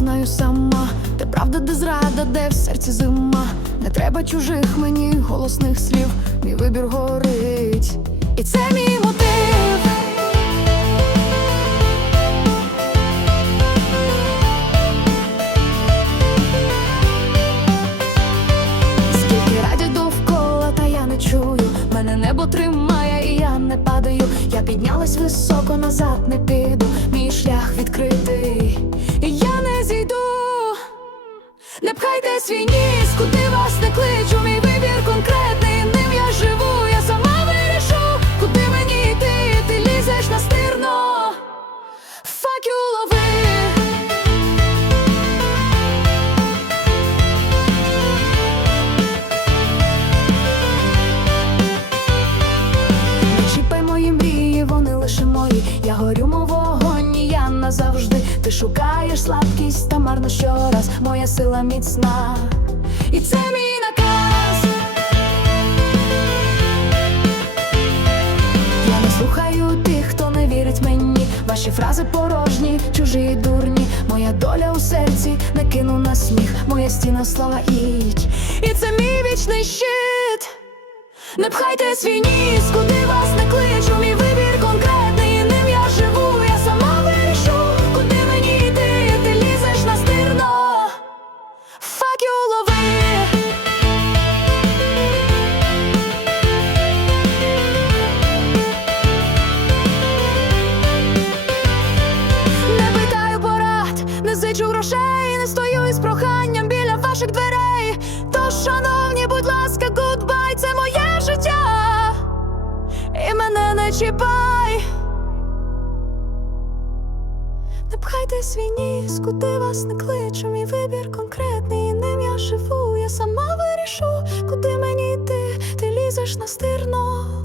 знаю сама, де правда, де зрада, де в серці зима. Не треба чужих мені голосних слів, мій вибір горить, і це мій мотив. Скільки радять довкола, та я не чую. Мене небо тримає, і я не падаю. Я піднялась високо, назад не піду. Мій шлях відкритий, Не свій ніс, куди вас не кличу. Мій вибір конкретний, ним я живу. Я сама вирішу, куди мені йти. Ти лізеш настирно. Fuck you, лови. Не чіпай мої мрії, вони лише мої. Я горю, мов вогонь, і я назавжди. Ти шукаєш слабкість та марно щораз. Моя сила міцна, і це мій наказ. Я не слухаю тих, хто не вірить мені. Ваші фрази порожні, чужі дурні. Моя доля у серці не кину на сміх. Моя стіна слава ідь. І це мій вічний щит. Не пхайте свій ніс, куди вас ваших дверей. Тож, шановні, будь ласка, гудбай, це моє життя. І мене не чіпай. Не пхайте свій ніс, куди вас не кличу. Мій вибір конкретний, і ним я живу. Я сама вирішу, куди мені йти, ти лізеш настирно. Fuck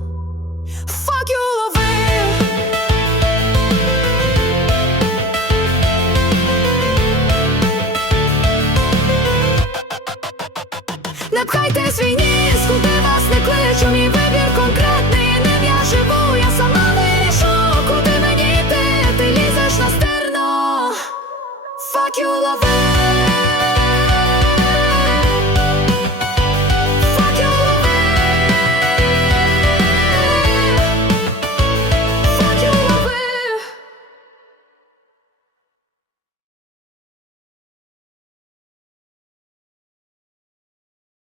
Не пхайте свій ніс, куди вас не кличу, мій вибір конкретний, ним я живу, я сама вирішу, куди мені йти, ти лізеш на стерно. Fuck you, love